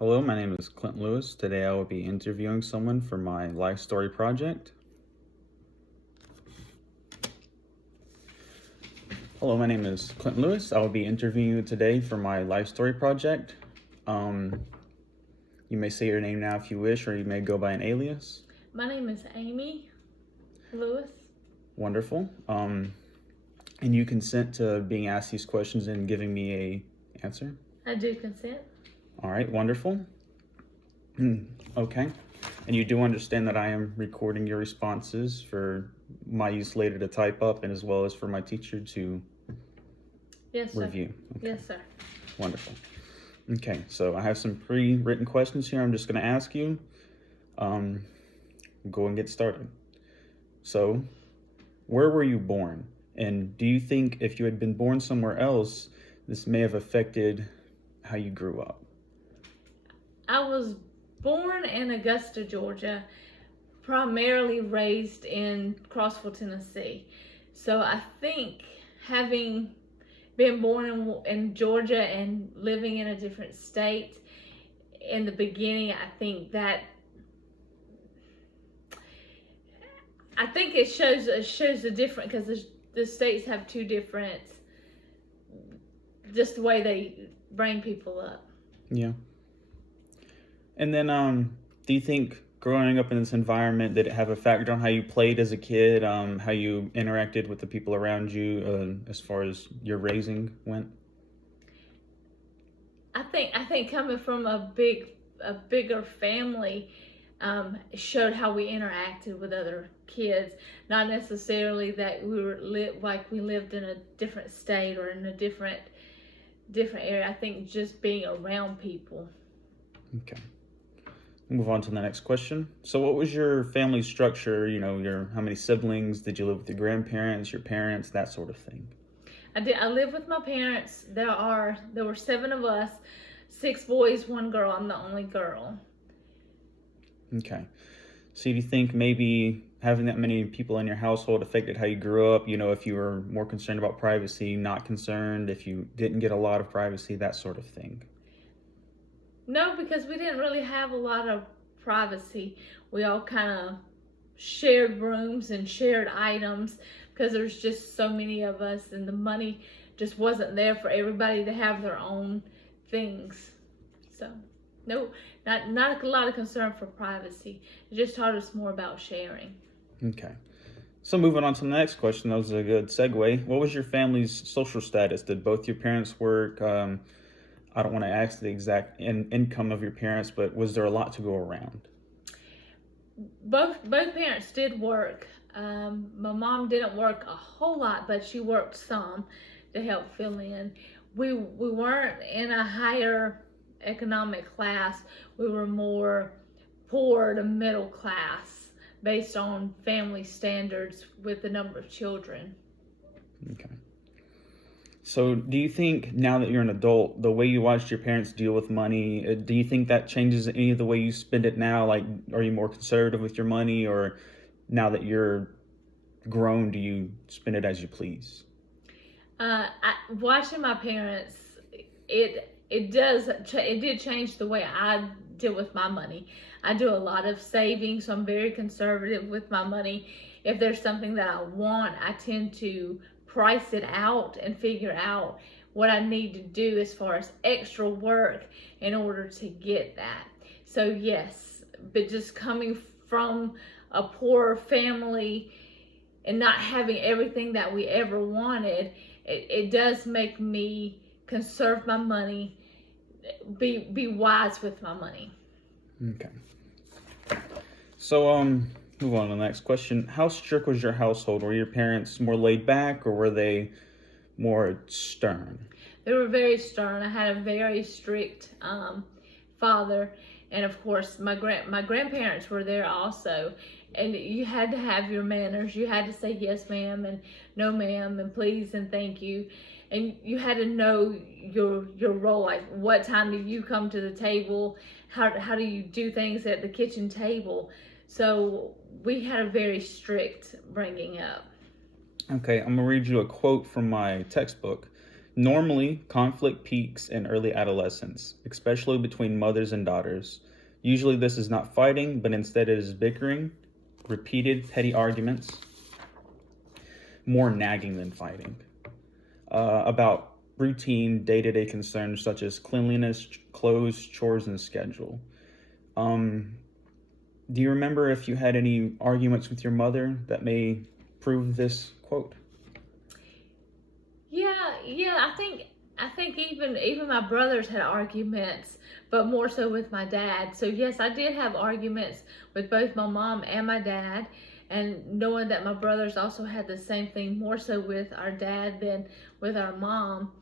Hello, my name is Clint Lewis. Today I will be interviewing someone for my life story project. Hello, my name is Clint Lewis. I will be interviewing you today for my life story project. You may say your name now if you wish, or you may go by an alias. My name is Amy Lewis. Wonderful. And you consent to being asked these questions and giving me a answer? I do consent. All right, wonderful. Okay. And you do understand that I am recording your responses for my use later to type up and as well as for my teacher to Yes, sir. review. Okay. Yes, sir. Wonderful. Okay, so I have some pre-written questions here I'm just going to ask you. Go and get started. So, where were you born? And do you think if you had been born somewhere else, this may have affected how you grew up? I was born in Augusta, Georgia, primarily raised in Crossville, Tennessee. So I think having been born in Georgia and living in a different state in the beginning, I think it shows the different, because the states have two different, just the way they bring people up. Yeah. And then, do you think growing up in this environment, did it have a factor on how you played as a kid, how you interacted with the people around you, as far as your raising went? I think coming from a bigger family showed how we interacted with other kids. Not necessarily that we were we lived in a different state or in a different area. I think just being around people. Okay. Move on to the next question. So what was your family structure? How many siblings? Did you live with your grandparents, your parents, that sort of thing? I lived with my parents. There were 7 of us, 6 boys, 1 girl. I'm the only girl. Okay. So do you think maybe having that many people in your household affected how you grew up? If you were more concerned about privacy, not concerned, if you didn't get a lot of privacy, that sort of thing? No, because we didn't really have a lot of privacy. We all kind of shared rooms and shared items because there's just so many of us, and the money just wasn't there for everybody to have their own things. So, no, not a lot of concern for privacy. It just taught us more about sharing. Okay. So moving on to the next question, that was a good segue. What was your family's social status? Did both your parents work? I don't want to ask the exact income of your parents, but was there a lot to go around? Both parents did work. My mom didn't work a whole lot, but she worked some to help fill in. We weren't in a higher economic class. We were more poor to middle class based on family standards with the number of children. Okay. So do you think now that you're an adult, the way you watched your parents deal with money, do you think that changes any of the way you spend it now? Like, are you more conservative with your money, or now that you're grown, do you spend it as you please? Watching my parents, it did change the way I deal with my money. I do a lot of saving, so I'm very conservative with my money. If there's something that I want, I tend to price it out and figure out what I need to do as far as extra work in order to get that. So yes, but just coming from a poor family and not having everything that we ever wanted, it does make me conserve my money, be wise with my money. Okay. So, move on to the next question. How strict was your household? Were your parents more laid back, or were they more stern? They were very stern. I had a very strict father, and of course my grandparents were there also. And you had to have your manners. You had to say yes, ma'am, and no, ma'am, and please and thank you. And you had to know your role. Like, what time do you come to the table? How do you do things at the kitchen table? So we had a very strict bringing up. Okay, I'm gonna read you a quote from my textbook. Normally, conflict peaks in early adolescence, especially between mothers and daughters. Usually, this is not fighting, but instead it is bickering, repeated petty arguments, more nagging than fighting, about routine day-to-day concerns such as cleanliness, clothes, chores, and schedule. Um, do you remember if you had any arguments with your mother that may prove this quote? Yeah, I think even my brothers had arguments, but more so with my dad. So yes, I did have arguments with both my mom and my dad, and knowing that my brothers also had the same thing, more so with our dad than with our mom.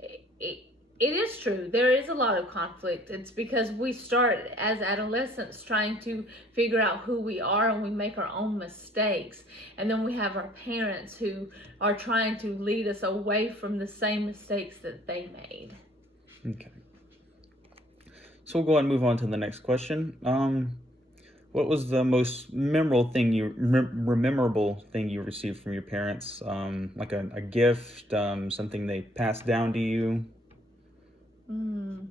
It, it is true. There is a lot of conflict. It's because we start as adolescents trying to figure out who we are, and we make our own mistakes. And then we have our parents who are trying to lead us away from the same mistakes that they made. Okay. So we'll go ahead and move on to the next question. What was the most memorable thing you received from your parents? Like a gift, something they passed down to you? Mm.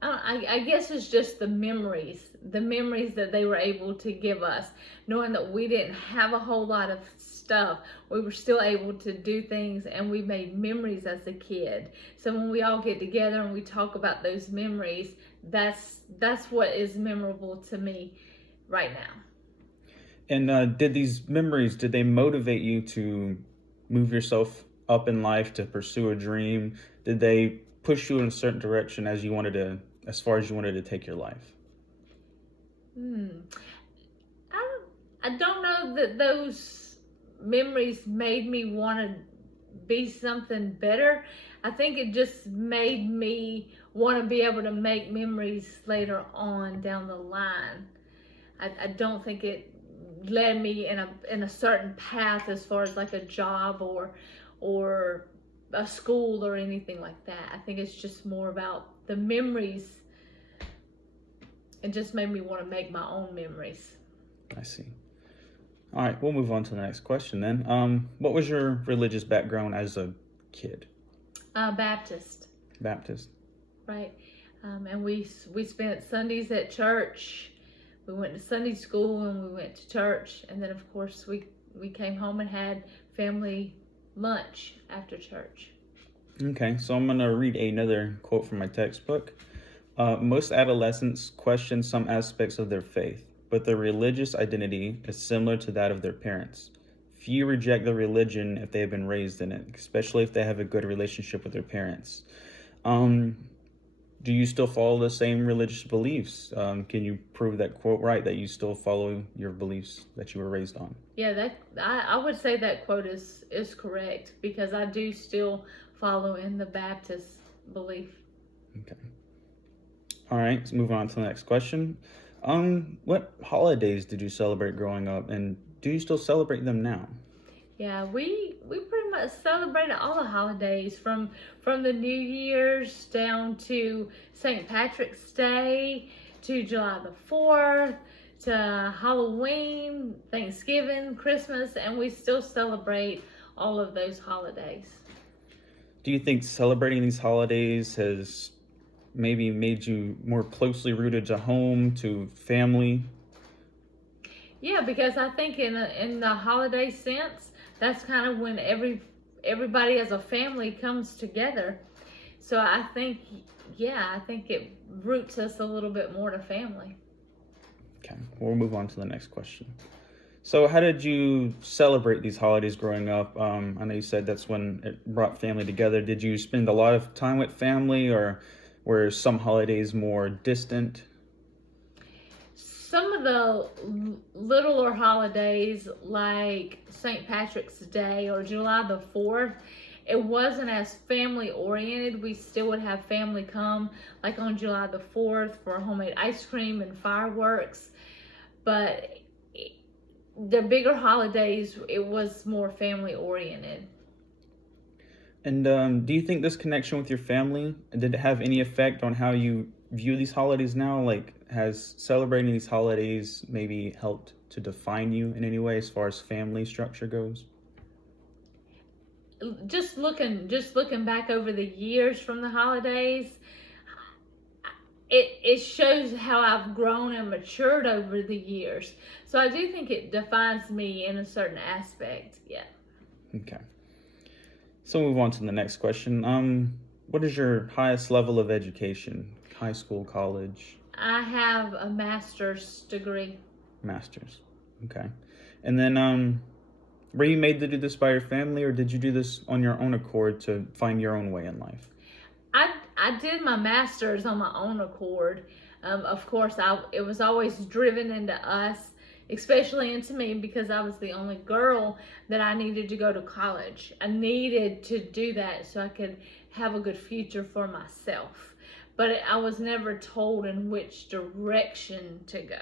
I guess it's just the memories that they were able to give us, knowing that we didn't have a whole lot of stuff. We were still able to do things, and we made memories as a kid. So when we all get together and we talk about those memories, that's what is memorable to me right now. And did these memories, did they motivate you to move yourself up in life, to pursue a dream? Did they push you in a certain direction as far as you wanted to take your life? I don't know that those memories made me want to be something better. I think it just made me want to be able to make memories later on down the line. I don't think it led me in a certain path as far as like a job or a school or anything like that. I think it's just more about the memories. It just made me want to make my own memories. I see. All right, we'll move on to the next question then. What was your religious background as a kid? Baptist. Baptist. Right. And we spent Sundays at church. We went to Sunday school and we went to church, and then of course we came home and had family lunch after church. Okay, so I'm going to read another quote from my textbook. Most adolescents question some aspects of their faith, but their religious identity is similar to that of their parents. Few reject the religion if they have been raised in it, especially if they have a good relationship with their parents. Do you still follow the same religious beliefs? Can you prove that quote right, that you still follow your beliefs that you were raised on? Yeah, I would say that quote is correct, because I do still follow in the Baptist belief. Okay. All right, let's move on to the next question. What holidays did you celebrate growing up, and do you still celebrate them now? Yeah, we pretty much celebrated all the holidays from the New Year's down to St. Patrick's Day to July the 4th to Halloween, Thanksgiving, Christmas, and we still celebrate all of those holidays. Do you think celebrating these holidays has maybe made you more closely rooted to home, to family? Yeah, because I think in the holiday sense, that's kind of when everybody as a family comes together. So I think it roots us a little bit more to family. Okay, we'll move on to the next question. So how did you celebrate these holidays growing up? I know you said that's when it brought family together. Did you spend a lot of time with family, or were some holidays more distant? Some of the littler holidays like St. Patrick's Day or July the 4th, it wasn't as family oriented. We still would have family come, like on July the 4th for homemade ice cream and fireworks. But the bigger holidays, it was more family oriented. And do you think this connection with your family, did it have any effect on how you view these holidays now? Like, has celebrating these holidays maybe helped to define you in any way as far as family structure goes? just looking back over the years from the holidays, it shows how I've grown and matured over the years. So I do think it defines me in a certain aspect. Yeah. Okay. So move on to the next question. What is your highest level of education? High school, college? I have a master's degree. Master's. Okay. And then were you made to do this by your family, or did you do this on your own accord to find your own way in life? I did my master's on my own accord. Of course, it was always driven into us, especially into me, because I was the only girl that I needed to go to college. I needed to do that so I could have a good future for myself. But I was never told in which direction to go.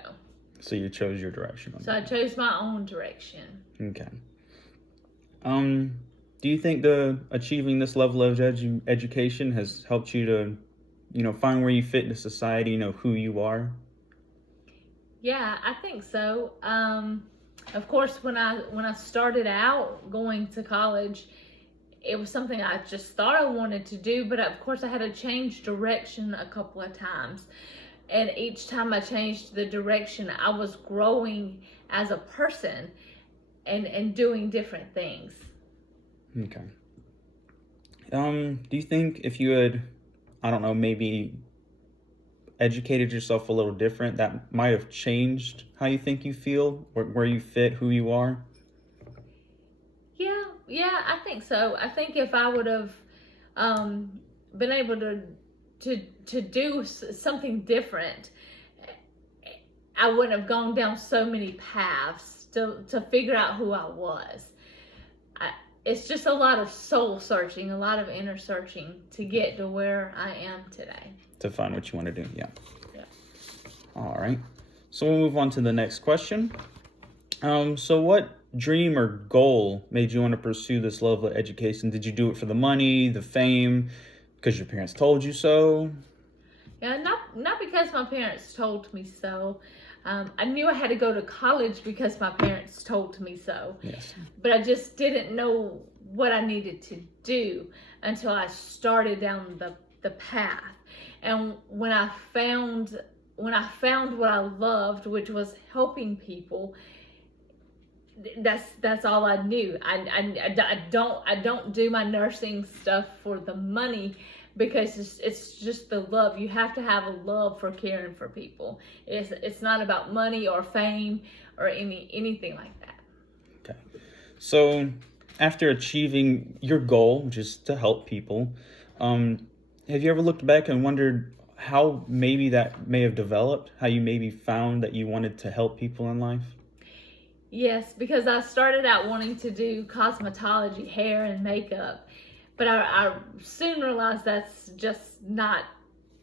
So you chose your direction. So I chose my own direction. Okay. Do you think achieving this level of education has helped you to, find where you fit into society, who you are? Yeah, I think so. Of course, when I started out going to college, it was something I just thought I wanted to do, but of course I had to change direction a couple of times. And each time I changed the direction, I was growing as a person and doing different things. Okay. Do you think if you had, I don't know, maybe educated yourself a little different, that might have changed how you think you feel, or where you fit, who you are? Yeah, I think so. I think if I would have been able to do something different, I wouldn't have gone down so many paths to figure out who I was. It's just a lot of soul searching, a lot of inner searching to get to where I am today. To find what you want to do, yeah. Yeah. All right. So we'll move on to the next question. So what dream or goal made you want to pursue this level of education? Did you do it for the money, the fame, because your parents told you so? Yeah, not because my parents told me so. I knew I had to go to college because my parents told me so. Yes. But I just didn't know what I needed to do until I started down the path. And when I found what I loved, which was helping people, that's all I knew. I don't do my nursing stuff for the money, because it's just the love. You have to have a love for caring for people. It's not about money or fame or anything like that. Okay. So after achieving your goal, which is to help people, have you ever looked back and wondered how maybe that may have developed, how you maybe found that you wanted to help people in life? Yes, because I started out wanting to do cosmetology, hair and makeup, but I soon realized that's just not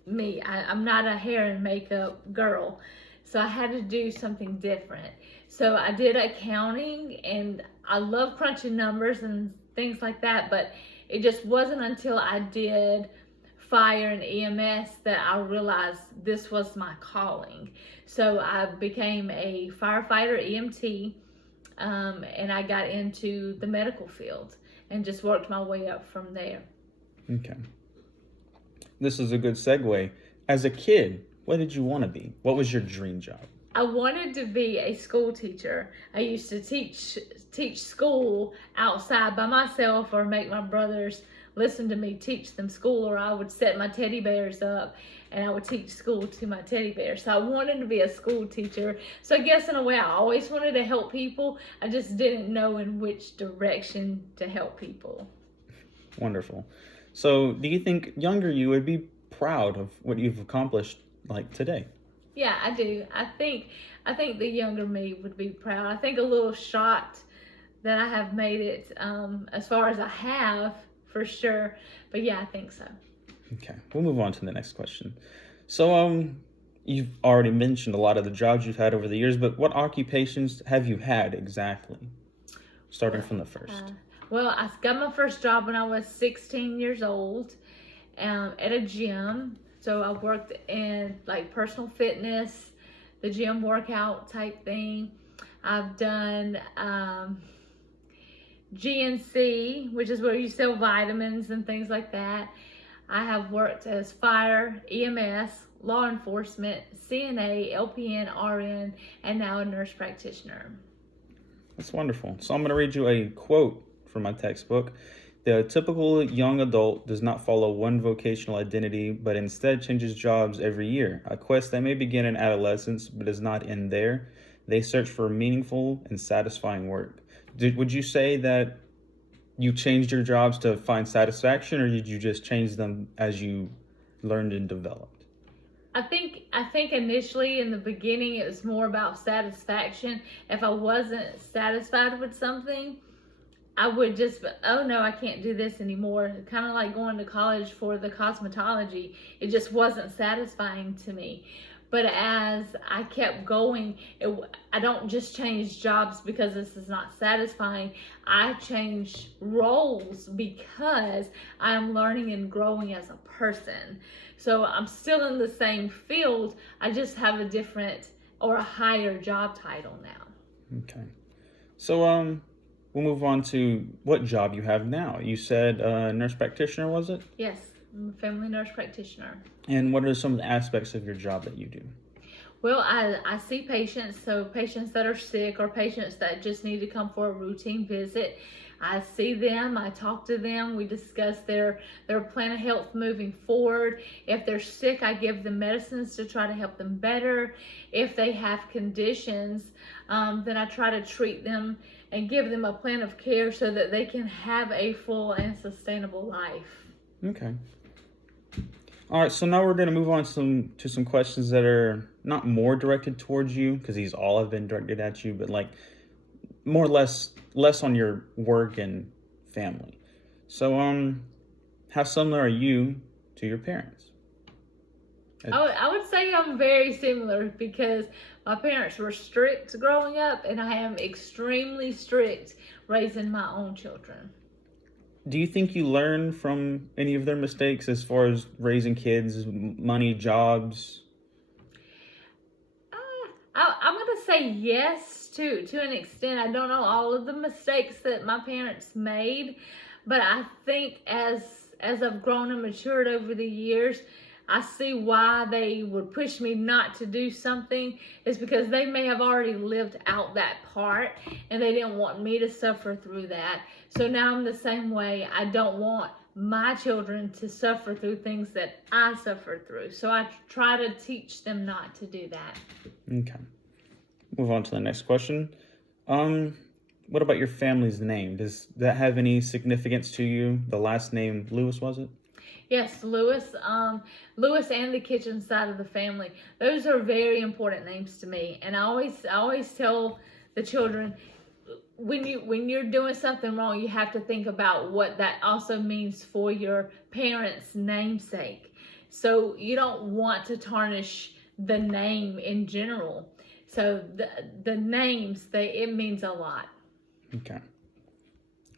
me. I'm not a hair and makeup girl, so I had to do something different. So I did accounting, and I love crunching numbers and things like that, but it just wasn't until I did fire and EMS that I realized this was my calling. So I became a firefighter EMT, and I got into the medical field and just worked my way up from there. Okay. This is a good segue. As a kid, what did you want to be? What was your dream job? I wanted to be a school teacher. I used to teach school outside by myself, or make my brothers listen to me teach them school, or I would set my teddy bears up and I would teach school to my teddy bears. So I wanted to be a school teacher. So I guess in a way I always wanted to help people. I just didn't know in which direction to help people. Wonderful. So do you think younger you would be proud of what you've accomplished like today? Yeah, I do. I think the younger me would be proud. I think a little shocked that I have made it as far as I have, for sure. But yeah, I think so. Okay, we'll move on to the next question. So you've already mentioned a lot of the jobs you've had over the years, but what occupations have you had exactly? Starting from the first. Well, I got my first job when I was 16 years old at a gym. So I worked in like personal fitness, the gym workout type thing. I've done GNC, which is where you sell vitamins and things like that. I have worked as fire, EMS, law enforcement, CNA, LPN, RN, and now a nurse practitioner. That's wonderful. So I'm going to read you a quote from my textbook. The typical young adult does not follow one vocational identity, but instead changes jobs every year. A quest that may begin in adolescence, but does not end there. They search for meaningful and satisfying work. Would you say that you changed your jobs to find satisfaction, or did you just change them as you learned and developed? I think initially in the beginning it was more about satisfaction. If I wasn't satisfied with something, I would just, oh no, I can't do this anymore. Kind of like going to college for the cosmetology. It just wasn't satisfying to me. But as I kept going, I don't just change jobs because this is not satisfying. I change roles because I'm learning and growing as a person. So I'm still in the same field. I just have a different or a higher job title now. Okay. So we'll move on to what job you have now. You said nurse practitioner, was it? Yes, I'm a family nurse practitioner. And what are some of the aspects of your job that you do? Well, I see patients, so patients that are sick or patients that just need to come for a routine visit. I see them, I talk to them, we discuss their plan of health moving forward. If they're sick, I give them medicines to try to help them better. If they have conditions, then I try to treat them and give them a plan of care so that they can have a full and sustainable life. Okay. All right, so now we're going to move on to some questions that are not more directed towards you, because these all have been directed at you, but like more or less on your work and family. So, how similar are you to your parents? I would say I'm very similar because my parents were strict growing up, and I am extremely strict raising my own children. Do you think you learn from any of their mistakes as far as raising kids, money, jobs? I'm going to say yes to an extent. I don't know all of the mistakes that my parents made, but I think as I've grown and matured over the years, I see why they would push me not to do something is because they may have already lived out that part and they didn't want me to suffer through that. So now I'm the same way. I don't want my children to suffer through things that I suffered through. So I try to teach them not to do that. Okay. Move on to the next question. What about your family's name? Does that have any significance to you? The last name Lewis, was it? Yes, Lewis. Lewis and the kitchen side of the family. Those are very important names to me. And I always tell the children, when you're doing something wrong, you have to think about what that also means for your parents' namesake. So you don't want to tarnish the name in general. So the names, it means a lot. Okay.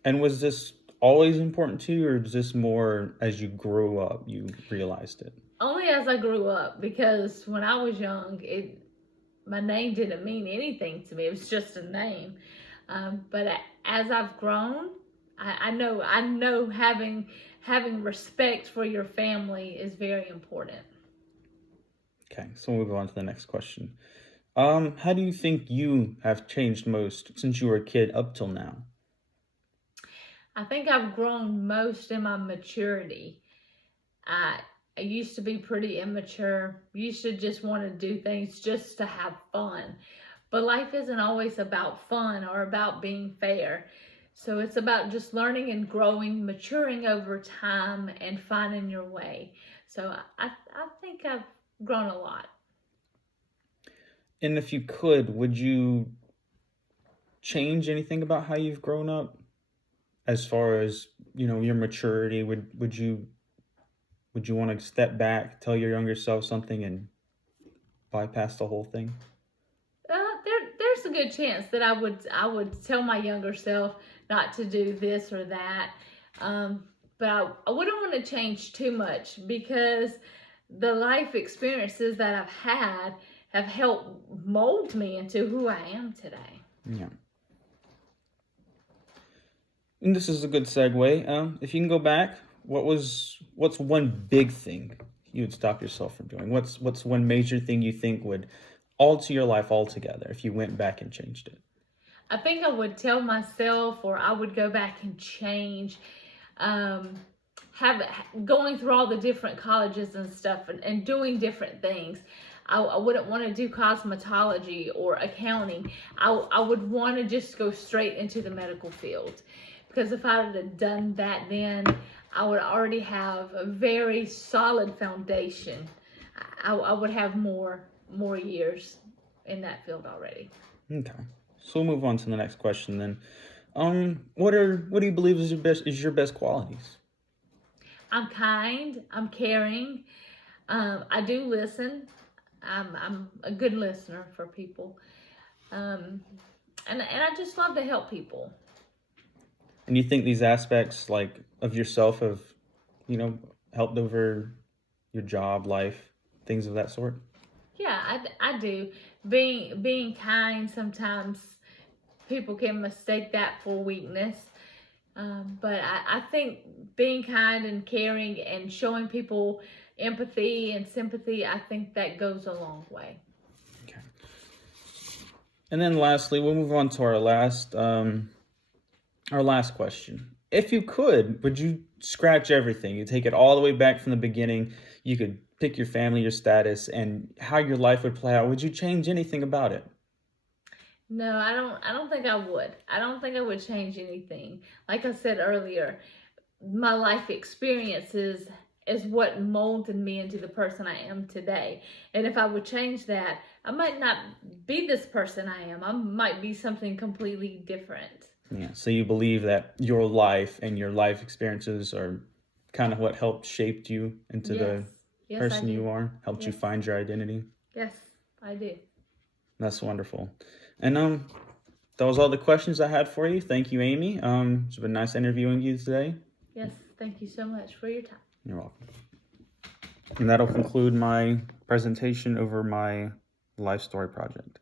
And was this always important to you, or is this more as you grew up you realized it? Only as I grew up, because when I was young, my name didn't mean anything to me. It was just a name. But as I've grown, I know having respect for your family is very important. Okay, so we'll move on to the next question. How do you think you have changed most since you were a kid up till now? I think I've grown most in my maturity. I used to be pretty immature. Used to just want to do things just to have fun. But life isn't always about fun or about being fair. So it's about just learning and growing, maturing over time, and finding your way. So I think I've grown a lot. And if you could, would you change anything about how you've grown up? As far as, your maturity, would you want to step back, tell your younger self something, and bypass the whole thing? There's a good chance that I would tell my younger self not to do this or that, but I wouldn't want to change too much because the life experiences that I've had have helped mold me into who I am today. Yeah. And this is a good segue. If you can go back, what's one big thing you would stop yourself from doing? What's one major thing you think would alter your life altogether if you went back and changed it? I think I would tell myself, or I would go back and change, um, have going through all the different colleges and stuff, and doing different things. I wouldn't want to do cosmetology or accounting. I would want to just go straight into the medical field, because if I would have done that then, I would already have a very solid foundation. I would have more years in that field already. Okay. So we'll move on to the next question then. What do you believe is your best qualities? I'm kind. I'm caring. I do listen. I'm a good listener for people. And I just love to help people. And you think these aspects like of yourself have, helped over your job, life, things of that sort? Yeah, I do. Being kind, sometimes people can mistake that for weakness. But I think being kind and caring and showing people empathy and sympathy, I think that goes a long way. Okay. And then lastly, we'll move on to our last question. If you could, would you scratch everything? You take it all the way back from the beginning. You could pick your family, your status, and how your life would play out. Would you change anything about it? No, I don't think I would. I don't think I would change anything. Like I said earlier, my life experiences is what molded me into the person I am today. And if I would change that, I might not be this person I am. I might be something completely different. Yeah. So you believe that your life and your life experiences are kind of what helped shaped you into the Yes, person I do. you are, helped you Yes. find your identity. Yes, I do. That's wonderful. And that was all the questions I had for you. Thank you, Amy. It's been nice interviewing you today. Yes, thank you so much for your time. You're welcome. And that'll conclude my presentation over my life story project.